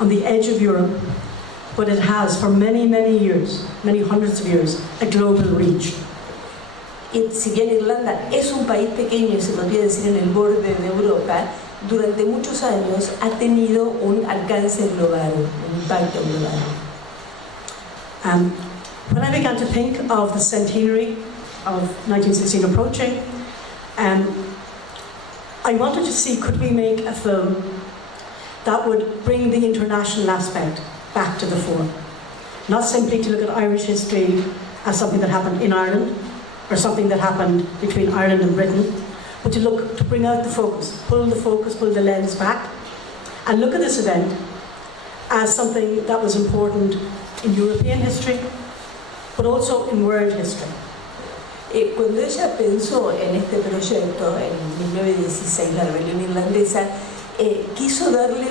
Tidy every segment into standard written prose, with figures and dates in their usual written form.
on the edge of Europe, but it has for many, many years, many hundreds of years, a global reach. Y si bien Irlanda es un país pequeño, se podría decir en el borde de Europa, durante muchos años ha tenido un alcance global, un impacto global. When I began to think of the centenary of 1916 approaching, I wanted to see, could we make a film that would bring the international aspect back to the fore? Not simply to look at Irish history as something that happened in Ireland, or something that happened between Ireland and Britain, but to bring out the focus, pull the lens back, and look at this event as something that was important in European history, but also in world history. Cuando ella pensó en este proyecto, en 1916, la rebelión irlandesa, quiso darle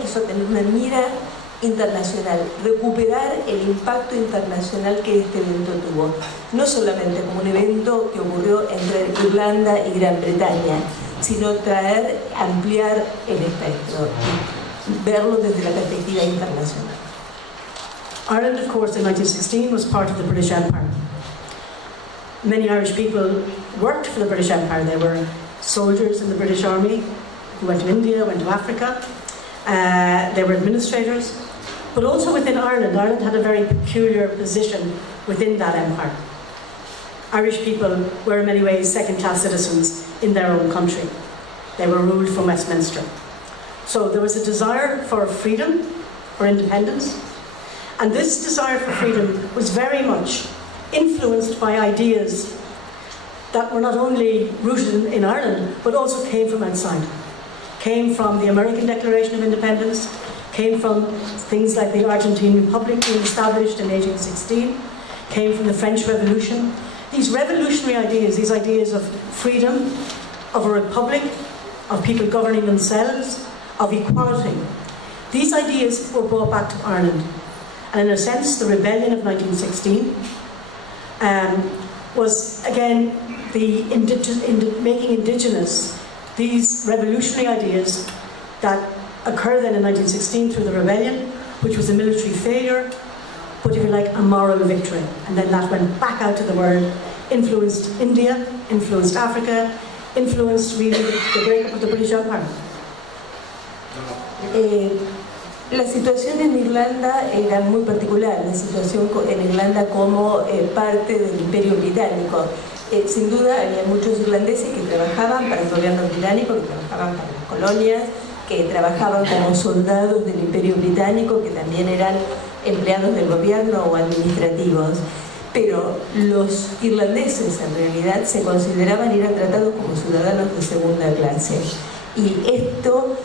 quiso tener una mira internacional, recuperar el impacto internacional que este evento tuvo, no solamente como un evento que ocurrió entre Irlanda y Gran Bretaña, sino ampliar el espectro y verlo desde la perspectiva internacional. Ireland, of course, in 1916 was part of the British Empire. Many Irish people worked for the British Empire. They were soldiers in the British Army who went to India, went to Africa. They were administrators. But also within Ireland, Ireland had a very peculiar position within that empire. Irish people were in many ways second-class citizens in their own country. They were ruled from Westminster. So there was a desire for freedom, for independence, and this desire for freedom was very much influenced by ideas that were not only rooted in Ireland, but also came from outside. Came from the American Declaration of Independence, came from things like the Argentine Republic being established in 1816, came from the French Revolution. These revolutionary ideas, these ideas of freedom, of a republic, of people governing themselves, of equality, these ideas were brought back to Ireland. And in a sense, the rebellion of 1916 was again making indigenous these revolutionary ideas that occurred then in 1916 through the rebellion, which was a military failure, but if you like, a moral victory. And then that went back out to the world, influenced India, influenced Africa, influenced really the breakup of the British Empire. La situación en Irlanda era muy particular, la situación en Irlanda como parte del Imperio Británico. Sin duda había muchos irlandeses que trabajaban para el gobierno británico, que trabajaban para las colonias, que trabajaban como soldados del Imperio Británico, que también eran empleados del gobierno o administrativos. Pero los irlandeses en realidad se consideraban y eran tratados como ciudadanos de segunda clase. Y esto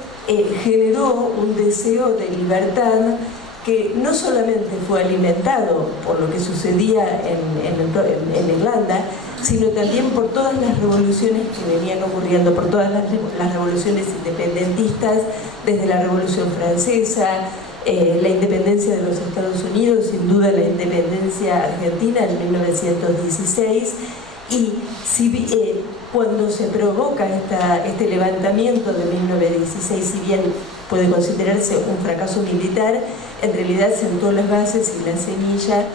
generó un deseo de libertad que no solamente fue alimentado por lo que sucedía en Irlanda, sino también por todas las revoluciones que venían ocurriendo, por todas las revoluciones independentistas, desde la Revolución Francesa, la independencia de los Estados Unidos, sin duda la independencia argentina en 1916, y cuando se provoca este levantamiento de 1916, si bien puede considerarse un fracaso militar, en realidad sentó las bases y la semilla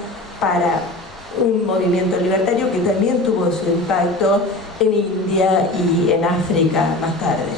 para un movimiento libertario que también tuvo su impacto en India y en África más tarde.